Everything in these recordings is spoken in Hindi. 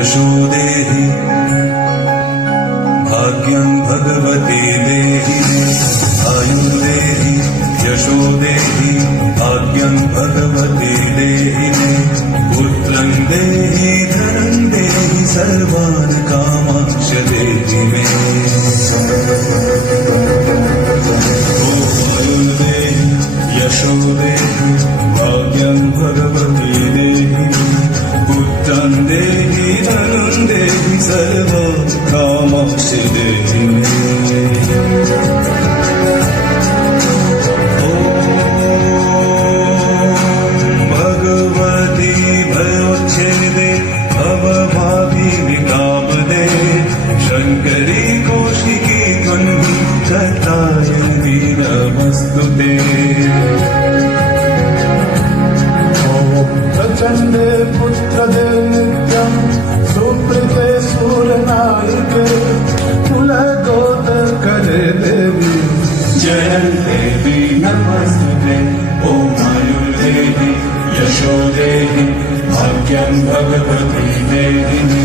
यशो देहि भाग्यं भगवते देहि आयुर्देहि यशो देहि भाग्यं भगवते देहि पुत्रं देहि धनं देहि सर्वान् कामांश देहि मे आयुर्देहि यशो देहि भाग्यं भगवते देहि पुत्रं देहि धनं देहि सर्वान् कामांश देहि मे शंकरी कौशिकी कुंडी कटायनी नमस्तुते प्रचंडे पुत्रदे नित्यं सुप्रते सूरनायके कुलगोत्रकरे देवी जय देवी नमस्तुते ओम आयुर्देहि यशो देहि भाग्यं भगवती देहि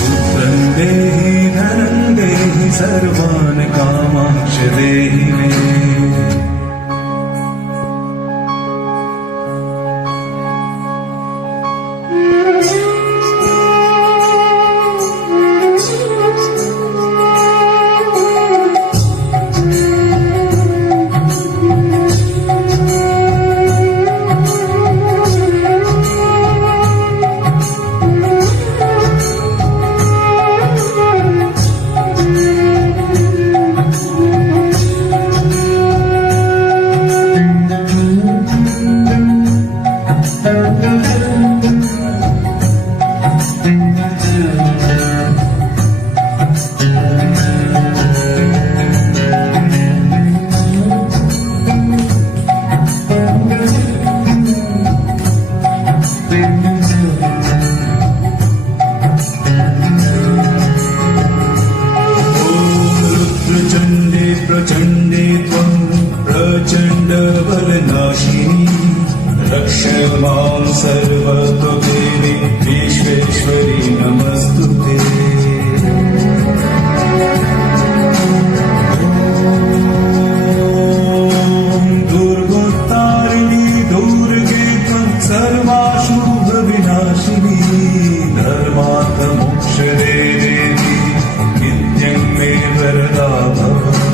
पुत्रं देहि धनं देहि सर्वान् कामांश देहि मे प्रचंडे त्वं प्रचंड बलनाशिनी रक्ष मां सर्वतो देवी विश्वेश्वरी नमस्तुते ॐ दुर्गोत्तारिणी दुर्गे त्वं सर्वाशुभ विनाशिनी धर्मार्थ मोक्षदे देवी नित्यं मे वरदा भव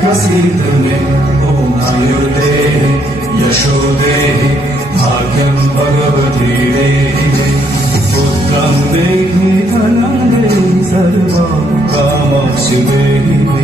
प्रसीद मे ओम आयुर्देहि यशो देहि भाग्यं भगवती देहि पुत्रं देहि धनं देहि सर्वान् कामांश देहि मे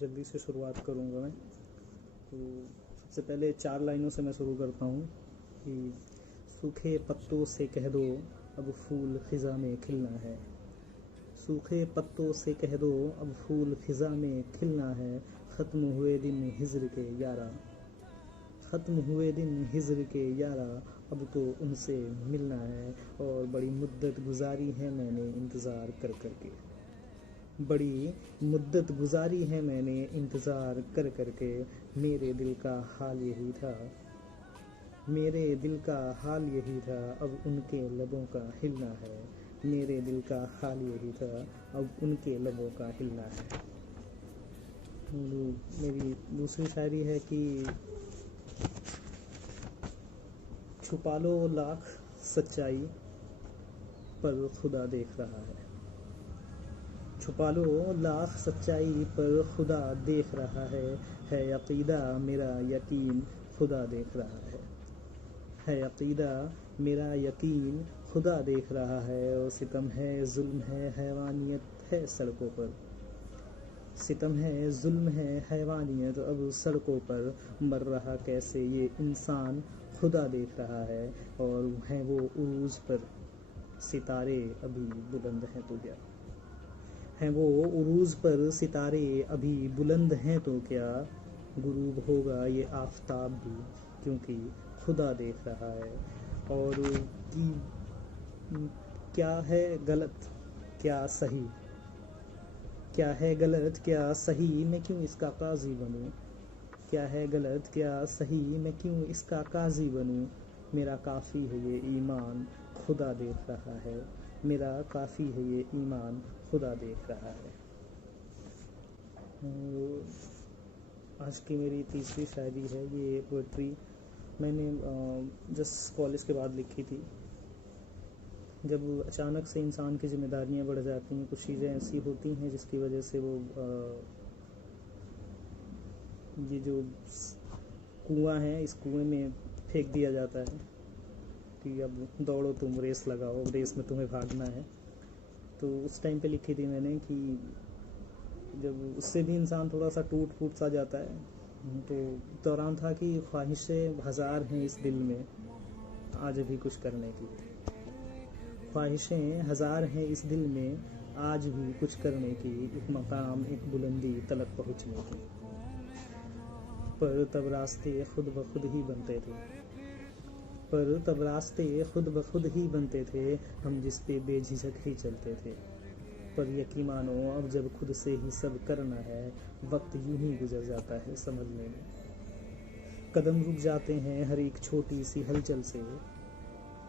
जल्दी से शुरुआत करूँगा मैं। तो सबसे पहले 4 लाइनों से मैं शुरू करता हूँ कि सूखे पत्तों से कह दो अब फूल खिज़ा में खिलना है। सूखे पत्तों से कह दो अब फूल खिज़ा में खिलना है। ख़त्म हुए दिन हिज्र के यारा, ख़त्म हुए दिन हिज्र के यारा, अब तो उनसे मिलना है। और बड़ी मुद्दत गुजारी है मैंने इंतज़ार कर कर के, बड़ी मुद्दत गुजारी है मैंने इंतज़ार कर कर के। मेरे दिल का हाल यही था, मेरे दिल का हाल यही था, अब उनके लबों का हिलना है। मेरे दिल का हाल यही था, अब उनके लबों का हिलना है। मेरी दूसरी शायरी है कि छुपा लो लाख सच्चाई पर खुदा देख रहा है। छुपा लो लाख सच्चाई पर खुदा देख रहा है। है अकीदा मेरा यकीन खुदा देख रहा है अकीदा मेरा यकीन खुदा देख रहा है। और सितम है जुल्म है हैवानियत है सड़कों पर, सितम है जुल्म है हैवानियत अब सड़कों पर मर रहा कैसे ये इंसान खुदा देख रहा है। और हैं वो उरूज पर सितारे अभी बुलंद हैं तो क्या, हैं वो उरूज पर सितारे अभी बुलंद हैं तो क्या, गुरूब होगा ये आफताब भी क्योंकि खुदा देख रहा है। और कि क्या है गलत क्या सही, क्या है गलत क्या सही मैं क्यों इसका काजी बनूं, क्या है गलत क्या सही मैं क्यों इसका काजी बनूं। मेरा काफ़ी है ये ईमान खुदा देख रहा है, मेरा काफ़ी है ये ईमान खुदा देख रहा है। आज की मेरी तीसरी शायरी है। ये पोइट्री मैंने जस्ट कॉलेज के बाद लिखी थी। जब अचानक से इंसान की जिम्मेदारियां बढ़ जाती हैं, कुछ चीज़ें ऐसी होती हैं जिसकी वजह से वो ये जो कुआं है इस कुएं में फेंक दिया जाता है कि अब दौड़ो तुम, रेस लगाओ, रेस में तुम्हें भागना है। तो उस टाइम पे लिखी थी मैंने कि जब उससे भी इंसान थोड़ा सा टूट फूट सा जाता है। तो दौरान था कि ख्वाहिशें हज़ार हैं इस दिल में आज भी कुछ करने की, ख्वाहिशें हज़ार हैं इस दिल में आज भी कुछ करने की, एक मकाम एक बुलंदी तलक पहुँचने की। पर तब रास्ते खुद ब खुद ही बनते थे, पर तब रास्ते खुद ब खुद ही बनते थे, हम जिस पे बेझिझक ही चलते थे। पर यकीन मानो अब जब खुद से ही सब करना है, वक्त यूं ही गुजर जाता है समझने में। कदम रुक जाते हैं हर एक छोटी सी हलचल से,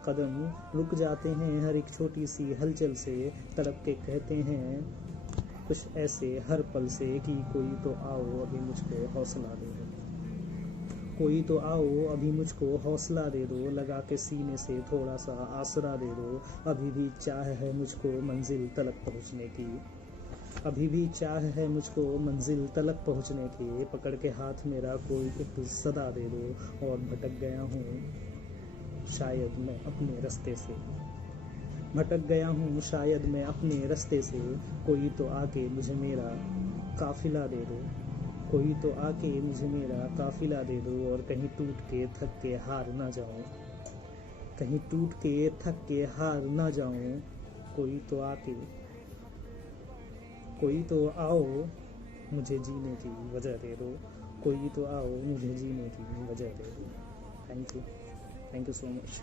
कदम रुक जाते हैं हर एक छोटी सी हलचल से, तड़प के कहते हैं कुछ ऐसे हर पल से कि कोई तो आओ अभी मुझको हौसला दे दो, कोई तो आओ अभी मुझको हौसला दे दो, लगा के सीने से थोड़ा सा आसरा दे दो। अभी भी चाह है मुझको मंजिल तलक पहुँचने की, अभी भी चाह है मुझको मंजिल तलक पहुँचने की। पकड़ के हाथ मेरा कोई एक सदा दे दो, और भटक गया हूँ शायद मैं अपने रास्ते से, भटक गया हूँ शायद मैं अपने रास्ते से। कोई तो आके मुझे मेरा काफिला दे दो, कोई तो आके मुझे मेरा काफिला दे दो। और कहीं टूट के थक के हार ना जाऊं, कहीं टूट के थक के हार ना जाऊं। कोई तो आके, कोई तो आओ मुझे जीने की वजह दे दो, कोई तो आओ मुझे जीने की वजह दे दो। Thank you so much.